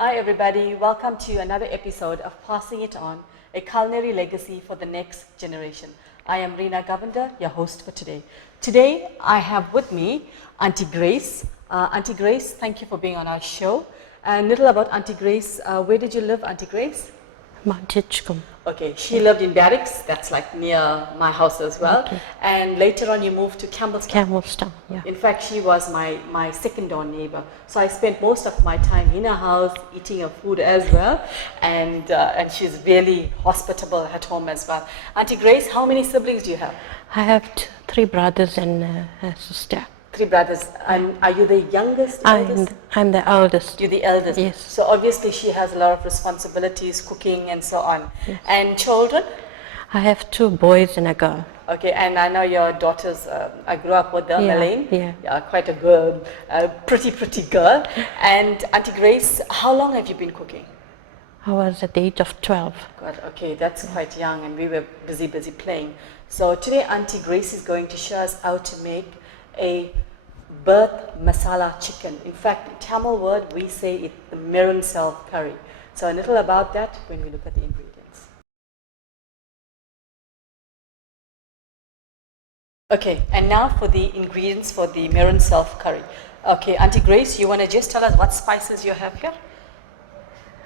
Hi everybody, welcome to another episode of Passing It On, a culinary legacy for the next generation. I am Reena, your host for today. Today I have with me Aunty Grace. Aunty Grace, thank you for being on our show. And little about Aunty Grace, where did you live, Aunty Grace? Manchechkum. Okay, she lived in Barracks, that's like near my house as well. Okay. And later on you moved to Campbellstown, yeah. In fact, she was my second door neighbor. So I spent most of my time in her house eating her food as well. And she's really hospitable at home as well. Aunty Grace, how many siblings do you have? I have three brothers and a sister. Three brothers. And are you the youngest? I'm the eldest. You're the eldest? Yes. So obviously she has a lot of responsibilities, cooking and so on. Yes. And children? I have two boys and a girl. Okay, and I know your daughters, I grew up with them, Elaine. Yeah. Quite a girl, pretty girl. And Aunty Grace, how long have you been cooking? I was at the age of 12. God, okay, that's quite young, and we were busy playing. So today Aunty Grace is going to show us how to make a birth masala chicken. In fact, in Tamil word, we say it's the maroon self curry. So a little about that when we look at the ingredients. Okay, and now for the ingredients for the maroon self curry. Okay, Aunty Grace, you want to just tell us what spices you have here?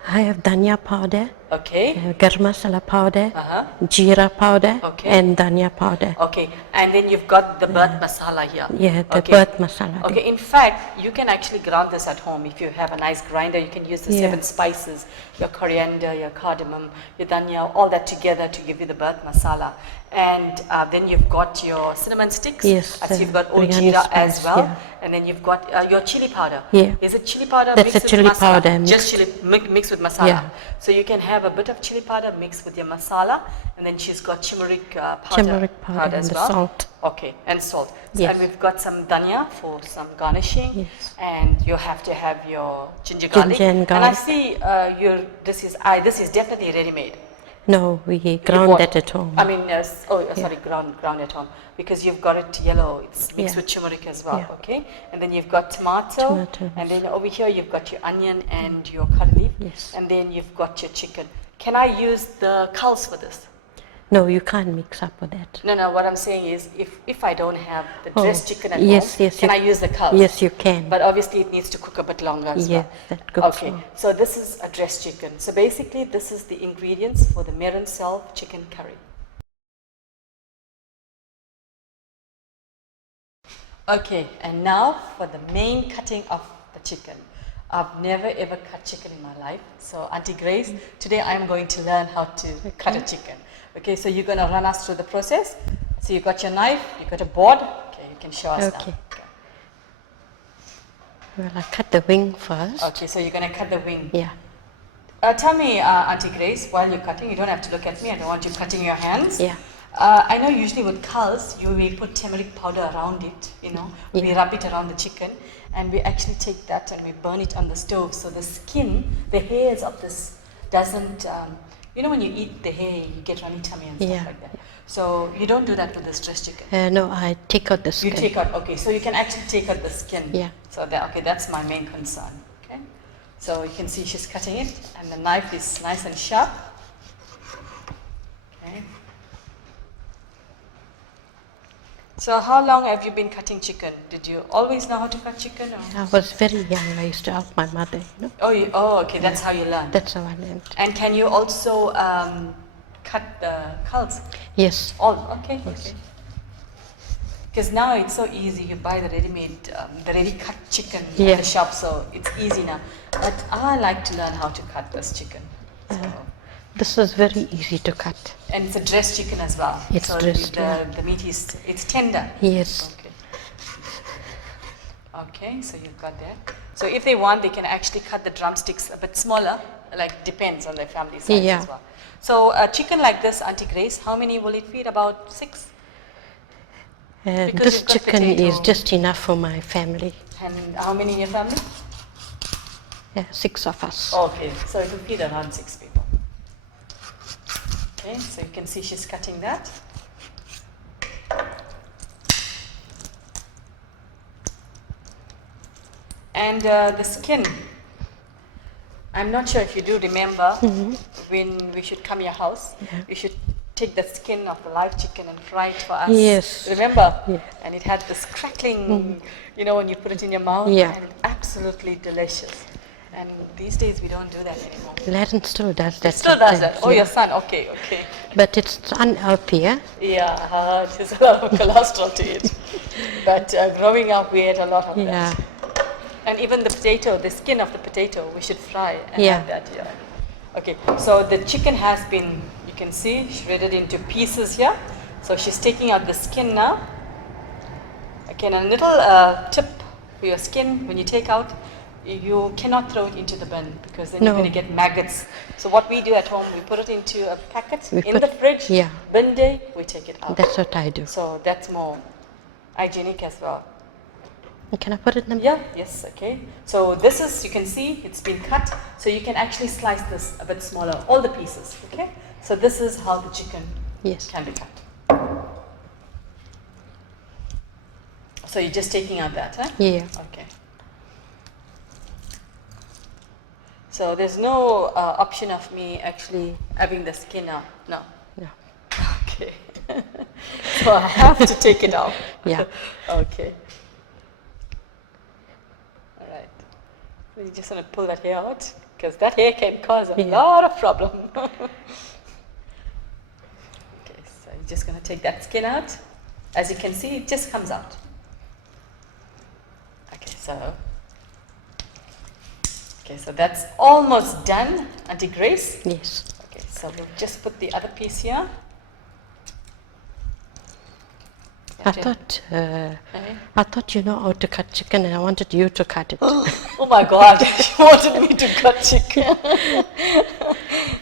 I have Dhania powder, Okay. Garam masala powder, Uh-huh. Jeera powder, Okay. and Dhania powder. Okay, and then you've got the birth masala here. Yeah, the Okay. birth masala. Okay, in fact, you can actually grind this at home. If you have a nice grinder, you can use the 7 spices, your coriander, your cardamom, your dhania, all that together to give you the birth masala. And then you've got your cinnamon sticks. Yes, So you've got old biryani jeera as spice, well. yeah. And then you've got your chili powder. Yeah. Is it chili powder That's mixed a chili with masala? powder Just chili mixed with masala. Yeah. So you can have a bit of chili powder mixed with your masala. And then she's got turmeric powder. Turmeric powder as and the well. salt. Okay, and salt. So, Yes. and we've got some dhania for some garnishing. Yes. And you have to have your ginger garlic. Ginger and I garlic. see this is definitely ready-made. No, we You ground bought- that at home. I mean, sorry, ground at home, because you've got it yellow. It's mixed Yeah. with turmeric as well. Yeah. Okay, and then you've got tomato, and then over here you've got your onion and your curry leaf, Yes. and then you've got your chicken. Can I use the culls for this? No, you can't mix up with that. No. What I'm saying is, if I don't have the Oh, dressed chicken at yes, home, yes, can you- I use the culls? Yes, you can. But obviously it needs to cook a bit longer as Yes, well. that cooks Okay, well. so this is a dressed chicken. So basically this is the ingredients for the maroon self chicken curry. Okay, and now for the main cutting of the chicken. I've never ever cut chicken in my life. So Aunty Grace, today I'm going to learn how to cut a chicken. Okay, so you're going to run us through the process. So you got your knife, you got a board. Okay, you can show us Okay. now. Well, I cut the wing first. Okay, so you're going to cut the wing. Yeah. Tell me, Aunty Grace, while you're cutting, you don't have to look at me. I don't want you cutting your hands. Yeah. I know usually with culls, we put turmeric powder around it, We Yeah. rub it around the chicken, and we actually take that and we burn it on the stove. So the skin, the hairs of this doesn't, when you eat the hair, you get runny tummy and stuff Yeah. like that. So you don't do that with this dressed chicken. No, I take out the You skin. take out, okay, so you can actually take out the skin. Yeah. So that's my main concern, okay? So you can see she's cutting it, and the knife is nice and sharp. Okay. So how long have you been cutting chicken? Did you always know how to cut chicken? Or? I was very young. I used to help my mother, Okay, that's how you learned. That's how I learned. And can you also cut the culls? Yes. Okay, Yes. okay. Because now it's so easy. You buy the ready-made, the ready-cut chicken at Yeah. the shop, so it's easy now. But I like to learn how to cut this chicken. So, This is very easy to cut. and it's a dressed chicken as well. It's so dressed, the meat it's tender. Yes. Okay. Okay, so you've got that. So if they want, they can actually cut the drumsticks a bit smaller. Like depends on their family size Yeah. as well. So a chicken like this, Aunty Grace, how many will it feed? About 6. And Because this you've got chicken potato. is just enough for my family. And how many in your family? Yeah, 6 of us. Okay, so it will feed around 6 people. Okay, so you can see she's cutting that. And the skin. I'm not sure if you do remember when we should come your house, you should take the skin of the live chicken and fry it for us. Yes. Remember? Yeah. And it had this crackling, you know, when you put it in your mouth, Yeah. and absolutely delicious. And these days we don't do that anymore. Latin still does that. Still does sometimes, that? Oh, yeah. your son, okay, okay. But it's unhealthy, eh? Yeah, there's a lot of cholesterol to it. But growing up, we ate a lot of Yeah. that. And even the potato, the skin of the potato, we should fry and Yeah. have that here. Okay, so the chicken has been, you can see, shredded into pieces here. So she's taking out the skin now. Okay, and a little tip for your skin, when you take out, you cannot throw it into the bin because then you're No. going to get maggots. So what we do at home, we put it into a packet We in put- the fridge. yeah. Bin day, we take it out. That's what I do. So that's more hygienic as well. Can I put it in the Yeah, yes, okay. So this is, you can see, it's been cut. So you can actually slice this a bit smaller, all the pieces, okay? So this is how the chicken Yes. can be cut. So you're just taking out that, huh? Yeah. Okay. So there's no option of me actually having the skin out, no. No. Okay. So I have to take it out. Yeah. Okay. All right. So you just want to pull that hair out because that hair can cause a Yeah. lot of problem. Okay, so you're just going to take that skin out. As you can see, it just comes out. Okay, so that's almost done, Aunty Grace. Yes. Okay, so we'll just put the other piece here. I Okay. thought you know how to cut chicken, and I wanted you to cut it. Oh my God, she wanted me to cut chicken.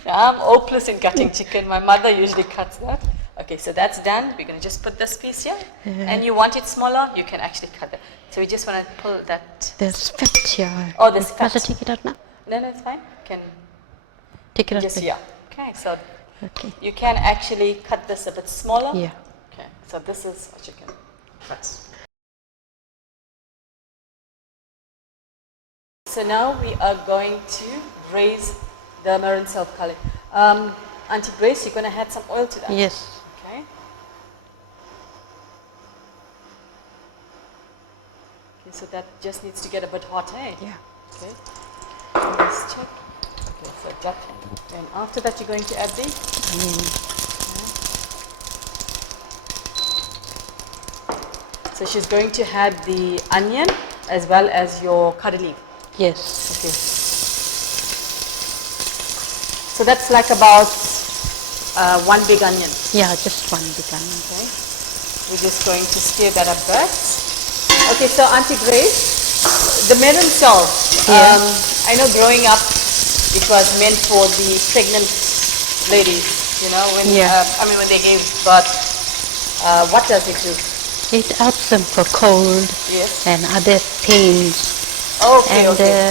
I'm hopeless in cutting chicken. My mother usually cuts that. Okay, so that's done. We're going to just put this piece here. And you want it smaller, you can actually cut it. So we just want to pull that. There's fat here. Oh, there's Must I fat. take it out now? No, it's fine. Can Take it out. just, then. yeah. Okay, so Okay. you can actually cut this a bit smaller. Yeah. Okay, so this is what you can cut. So now we are going to raise the maroon self curry. Aunty Grace, you're going to add some oil to that. Yes. Okay. Okay, so that just needs to get a bit hot, eh? Yeah. Okay. Let's check. Okay, so that. And after that, you're going to add the. So she's going to add the onion as well as your curry leaf. Yes. Okay. So that's like about one big onion. Yeah, just one big onion. Okay. We're just going to stir that up bit. Okay, so Aunty Grace, the maroon salt. Yes. I know growing up, it was meant for the pregnant ladies. You know, when Yeah. when they gave birth. What does it do? It helps them for cold Yes. and other pains. Okay, And okay.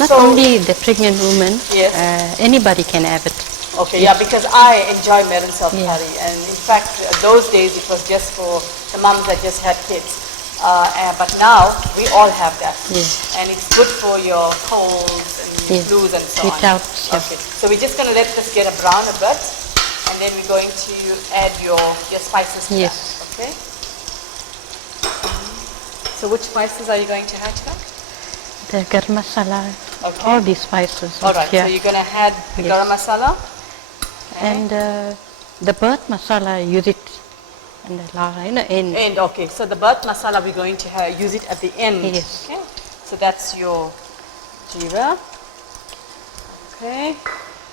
not So- only the pregnant woman, Yes. anybody can have it. Okay, yeah, because I enjoy maroon salt Yeah. curry, and in fact, those days it was just for the moms that just had kids. But now we all have that, Yes. and it's good for your colds and Yes. flus and so It on. helps, yeah. Okay, so we're just going to let this get a brown a bit, and then we're going to add your spices to Yes. that. Okay. So which spices are you going to add to that? The garam masala, Okay. all these spices. All right. Yeah. So you're going to add the Yes. garam masala. Okay. And the birth masala, use it in the end. End, okay. So the birth masala, we're going to use it at the end. Yes. Okay. So that's your jeera. Okay.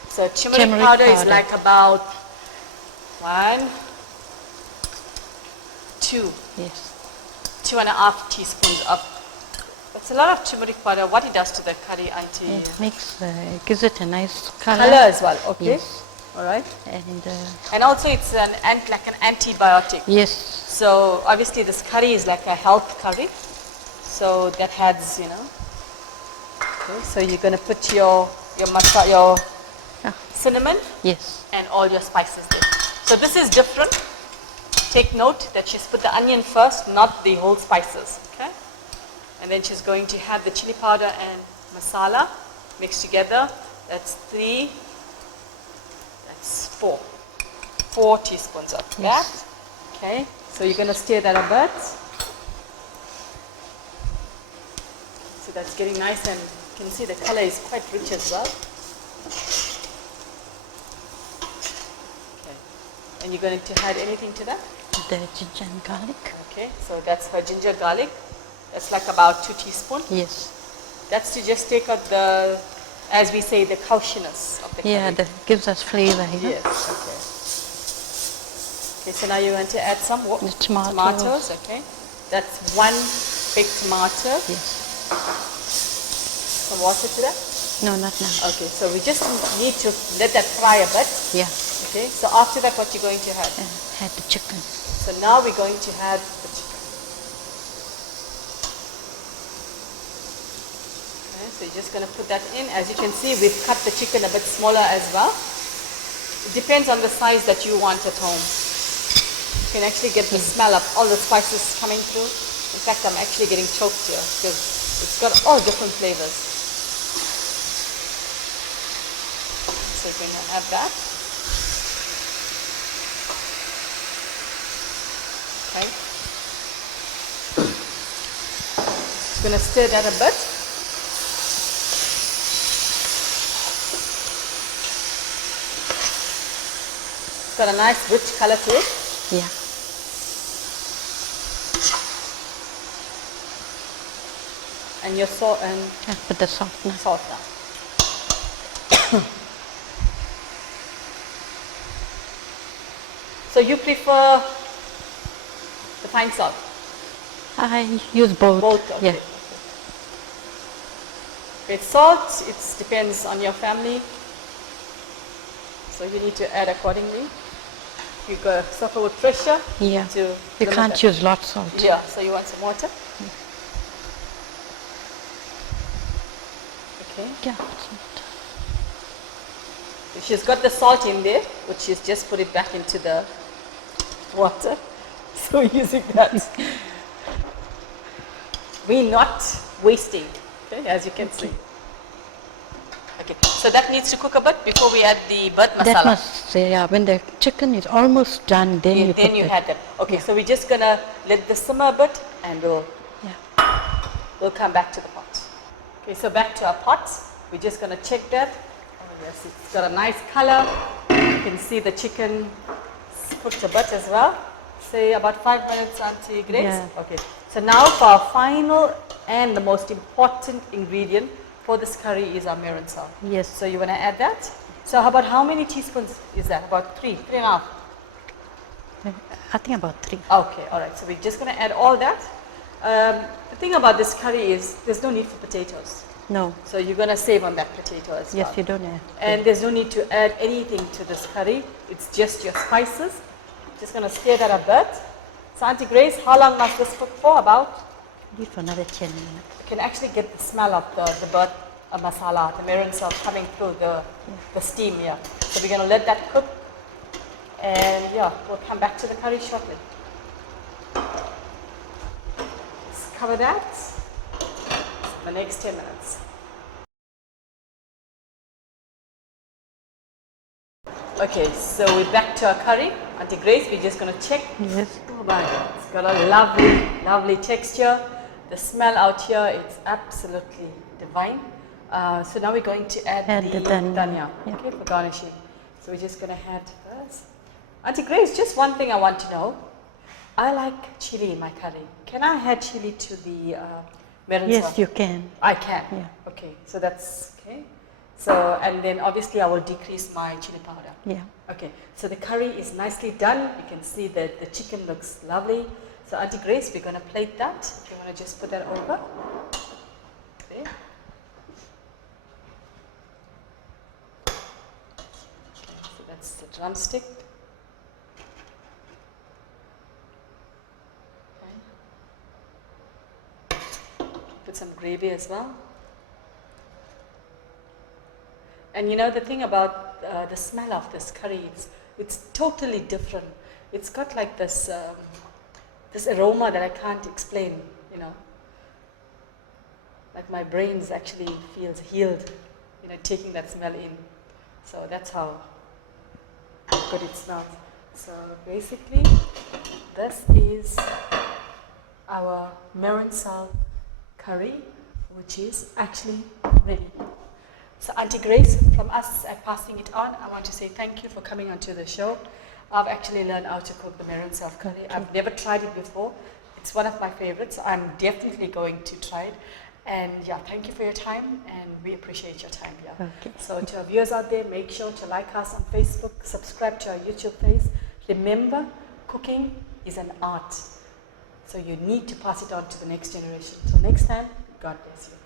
So turmeric powder is powder. like about 1, 2, Yes. 2.5 teaspoons of. That's a lot of turmeric powder. What it does to the curry, Auntie? It makes, gives it a nice color. Color as well. Okay. Yes. All right. And And also it's like an antibiotic. yes, So obviously this curry is like a health curry. So that adds, you know. Okay, so you're going to put your Ah. cinnamon yes, and all your spices there. So this is different. Take note that she's put the onion first, not the whole spices. Okay. And then she's going to have the chili powder and masala. mix together. That's 3, that's 4. 4 teaspoons of that. Okay, so you're going to stir that a bit. So that's getting nice, and you can see the color is quite rich as well. Okay, and you're going to add anything to that? The ginger and garlic. Okay, so that's her ginger garlic. That's like about 2 teaspoons. Yes. That's to just take out the, as we say, the cautionous of the curry. Yeah, that gives us flavor. You know? Yes, okay. Okay, so now you want to add some The tomatoes. tomatoes, okay. That's 1 big tomato. Yes. Some water to that? No, not now. Okay, so we just need to let that fry a bit. Yeah. Okay, so after that, what you're going to add? Add the chicken. So now we're going to add the chicken. Okay, so you're just going to put that in. As you can see, we've cut the chicken a bit smaller as well. It depends on the size that you want at home. You can actually get the smell of all the spices coming through. In fact, I'm actually getting choked here because it's got all different flavors. So you're going to have that. Okay. Just going to stir that a bit. It's got a nice rich color to it. Yeah. And your salt and Put the salt now. salt now. So you prefer the fine salt? I use both. Both, okay. Yeah. With salt, it depends on your family. So you need to add accordingly. You go suffer with pressure. Yeah. To You limit can't that. use lot salt. Yeah, so you want some water? Okay. Yeah. She's got the salt in there, but she's just put it back into the water. So using that. We're not wasting, okay, as you can see. Okay, so that needs to cook a bit before we add the bird masala. That must say, yeah, when the chicken is almost done, then you Then put you the- had that. Okay, so we're just gonna let this simmer a bit, and we'll come back to the pot. Okay, so back to our pot. We're just gonna check that. Oh yes, it's got a nice color. You can see the chicken cooked a bit as well. Say about 5 minutes, Aunty Grace. Yeah. Okay. So now for our final and the most important ingredient for this curry is our mirin salt. Yes. So you want to add that? So how many teaspoons is that? About 3, 3.5? I think about 3. Okay, all right. So we're just going to add all that. The thing about this curry is there's no need for potatoes. No. So you're going to save on that potato as well. Yes, you don't have. And there's no need to add anything to this curry. It's just your spices. Just going to stir that a bit. So Aunty Grace, how long must this cook for? About? Leave for another 10 minutes. You can actually get the smell of the bird masala, the mirin salt coming through the steam here. So we're going to let that cook. And yeah, we'll come back to the curry shortly. Let's cover that for the next 10 minutes. Okay, so we're back to our curry. Aunty Grace, we're just going to check. Yes. Oh my God, it's got a lovely, lovely texture. The smell out here, it's absolutely divine. So now we're going to add the dhania, yeah. okay, for garnishing. So we're just going to add this. Aunty Grace, just one thing I want to know. I like chili in my curry. Can I add chili to the mirin Yes, salt? you can. I can? Yeah. Okay, so that's okay. So, and then obviously I will decrease my chili powder. Yeah. Okay, so the curry is nicely done. You can see that the chicken looks lovely. So Aunty Grace, we're going to plate that. If you want to just put that over. There. Okay, so that's the drumstick. Okay. Put some gravy as well. And you know the thing about the smell of this curry, it's totally different. It's got like this this aroma that I can't explain, you know. Like my brains actually feels healed taking that smell in. So that's how good it smells. So basically, this is our Masala curry, which is actually ready. So Aunty Grace, from us at Passing It On, I want to say thank you for coming onto the show. I've actually learned how to cook the Masala curry. I've never tried it before. It's one of my favorites. I'm definitely going to try it. And yeah, thank you for your time, and we appreciate your time. Yeah. Okay. So to our viewers out there, make sure to like us on Facebook, subscribe to our YouTube page. Remember, cooking is an art. So you need to pass it on to the next generation. So next time, God bless you.